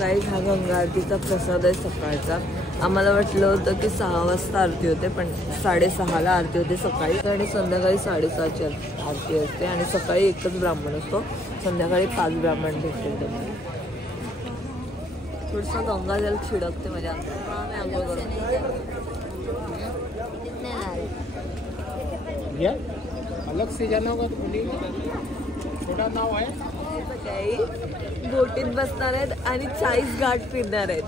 Guys हा गंगा आरतीचा प्रसाद आहे सकाळचा. आम्हाला वाटलं होतं की 6 वाजता आरती होते, पण 6:30ला आरती होते सकाळी आणि संध्याकाळी 7:30ची आरती असते. आणि सकाळी एकच ब्राह्मण असतो, संध्याकाळी 5 ब्राह्मण भेटते. थोडंसं गंगा जल छिडकते माझ्या अंगावर. अलग से जाना होगा छोटा नाव आहे. बोटीत बसणार आहेत आणि 40 घाट फिरणार आहेत.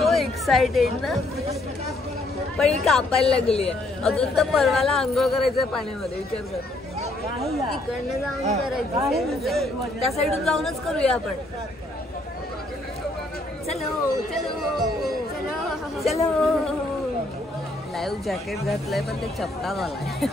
सो एक्साइटेड ना. पण ही कापायला लागली आहे. अजून तर परवाला आंघोळ करायचंय पाण्यामध्ये. विचार कर, इकडनं जाऊन करायचं, त्या साईडून जाऊनच करूया आपण. चलो चलो चलो चलो. लाईव्ह जॅकेट घातलंय पण ते चपटा झालाय.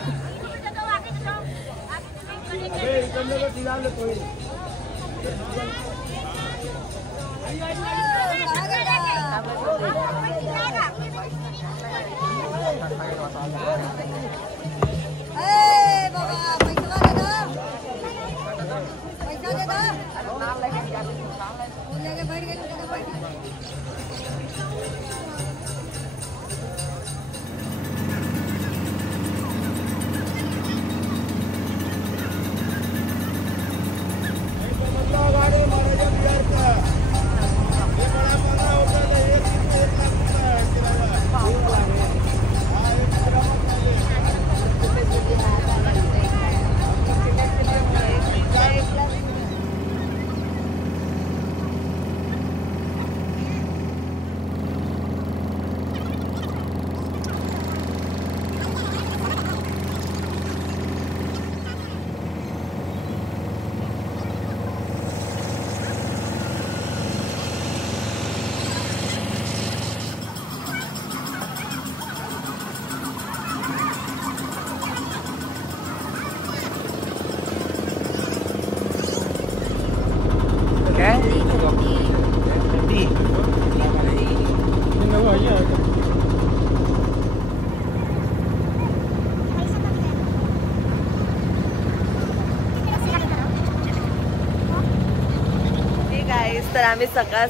तर आम्ही सकाळ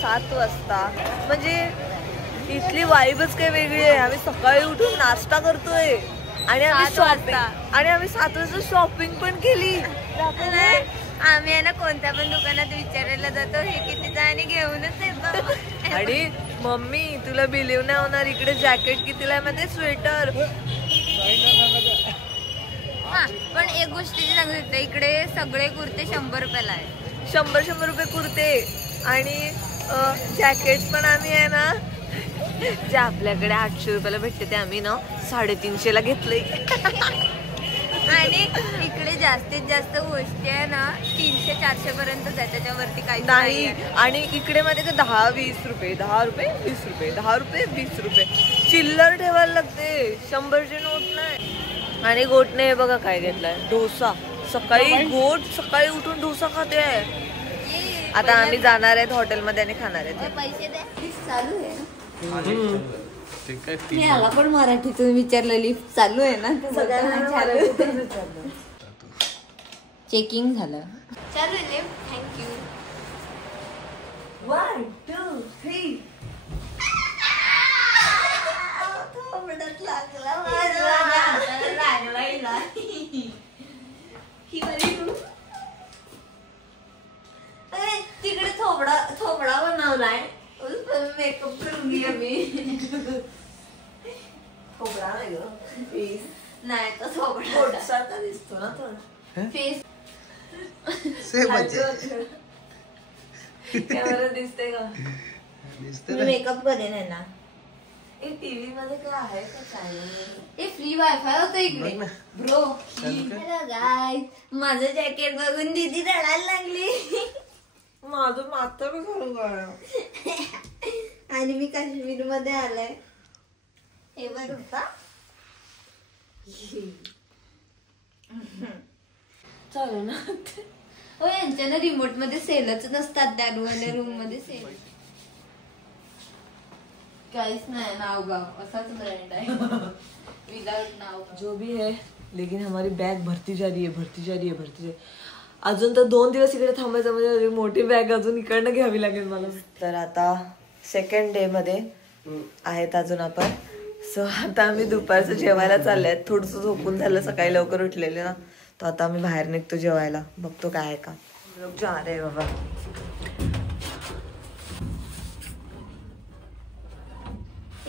7 वाजता, म्हणजे इथली वाईबच काही वेगळी आहे. आम्ही सकाळी उठून नाश्ता करतोय आणि आम्ही 7 वाजता शॉपिंग पण केली. आम्ही आहे ना कोणत्या पण दुकानात विचारायला जातो हे कितीचा आणि घेऊनच येतो. आणि मम्मी तुला बिलीव नाही होणार, इकडे जॅकेट कितीला आहे मध्ये, स्वेटर. हा पण एक गोष्टीची सांगितलं, इकडे सगळे कुर्ते 100 रुपयाला आहे. 100 रुपये कुर्ते. आणि जॅकेट पण आम्ही आहे ना, जे आपल्याकडे 800 रुपयाला भेटते ते आम्ही ना 350ला घेतलंय. आणि इकडे जास्तीत जास्त गोष्टी आहे ना 300-400 पर्यंतच आहे, त्याच्यावरती काही नाही. आणि इकडे मध्ये का 10-20 रुपये, 10 रुपये 20 रुपये, 10 रुपये 20 रुपये चिल्लर ठेवायला लागते, 100ची नोट नाही. आणि गोटने हे बघा काय घेतलाय, डोसा सकाळी गोट सकाळी उठून डोसा खाते. आता आम्ही जाणार आहेत हॉटेलमध्ये आणि खाणार आहेत. पैसे द्या. चालू आहे ठीक मी आला पण मराठीतून विचारलं लिफ्ट चालू आहे ना. चेकिंग झालं. चालू आहे लिफ्ट. थँक्यू. 1 2 3 तिकडे थोबडा बनवलाय. मेकअप करून घे मी. खोबरा नाही ग. नाही तर थोबडा सारखा दिसतो ना थोडा. फेस कॅमेरा दिसते का? मी मेकअप करेन आहे ना. टीव्ही मध्ये काय आहे का चॅनल? हे फ्री वायफाय होतं इकडे ब्रो. Hello guys. माझं जॅकेट बघून दीदी रडायला लागली. माझं मात्र करू काय. आणि मी काश्मीर मध्ये आलाय. हे बघ होता. चालू ना. हो यांच्या ना रिमोट मध्ये सेलच नसतात. त्या रूम मध्ये सेल काहीच नाही. नाव गाव असाच ब्रँड आहे. विदाउट नाव. जो भी है लेकिन हमारी बॅग भरती जा रही है. अजून तर 2 दिवस इकडे थांबायचं म्हणजे मोठी बॅग अजून इकडनं घ्यावी लागेल मला. तर आता सेकंड डे मध्ये आहेत अजून आपण. सो आता आम्ही दुपारचं जेवायला चाललंय. थोडंसं झोपून झालं सकाळी लवकर उठलेले ना. तर आता आम्ही बाहेर निघतो जेवायला. बघतो काय आहे का. लोक जा रे बाबा.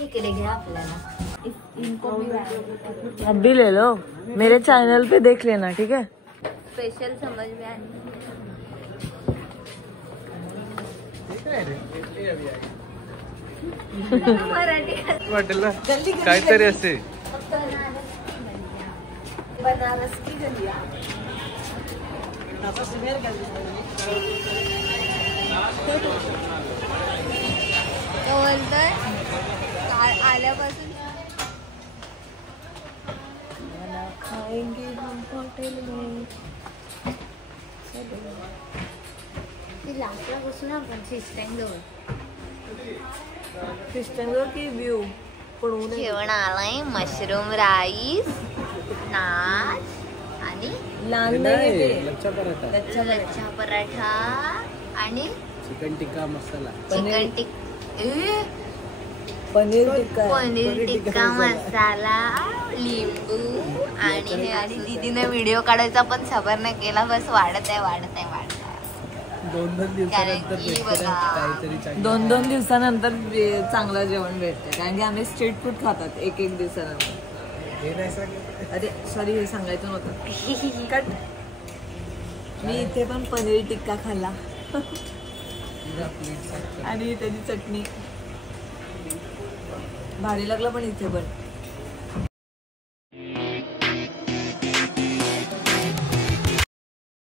इकडे घ्या आपल्याला. अभी ले लो. मेरे चैनल पे देख लेना ठीक है. स्पेशल समज में आने. मराठी वाटेल ना काहीतरी असते. बनारस की गलिया. बोलतोय आल्यापासून खाएंगे हम होटल में. लास्टला बसून आपण सिस्टम जवळ. क्रिस्टनवर की व्ह्यू पण ऊन आहे. जेवण आलंय. मशरूम राईस, नाच आणि लहान नाही ते. लच्छा पराठा आणि चिकन टिक्का मसाला. पनीर टिक्का. पनीर टिक्का मसाला, लिंबू आणि हे आणि दीदीने व्हिडिओ काढायचा पण सबर नाही केला. बस वाढत आहे. 2 दिवसानंतर काहीतरी 2 दिवसानंतर चांगलं जेवण भेटते. कारण की आम्ही स्ट्रीट फूड खातात 1 दिवसानंतर. हे नाही सांगितलं. अरे सॉरी हे सांगायचं नव्हतं. कट. मी इथे पण पनीर टिक्का खाल्ला आणि त्याची चटणी भारी लागलं पण इथे पण.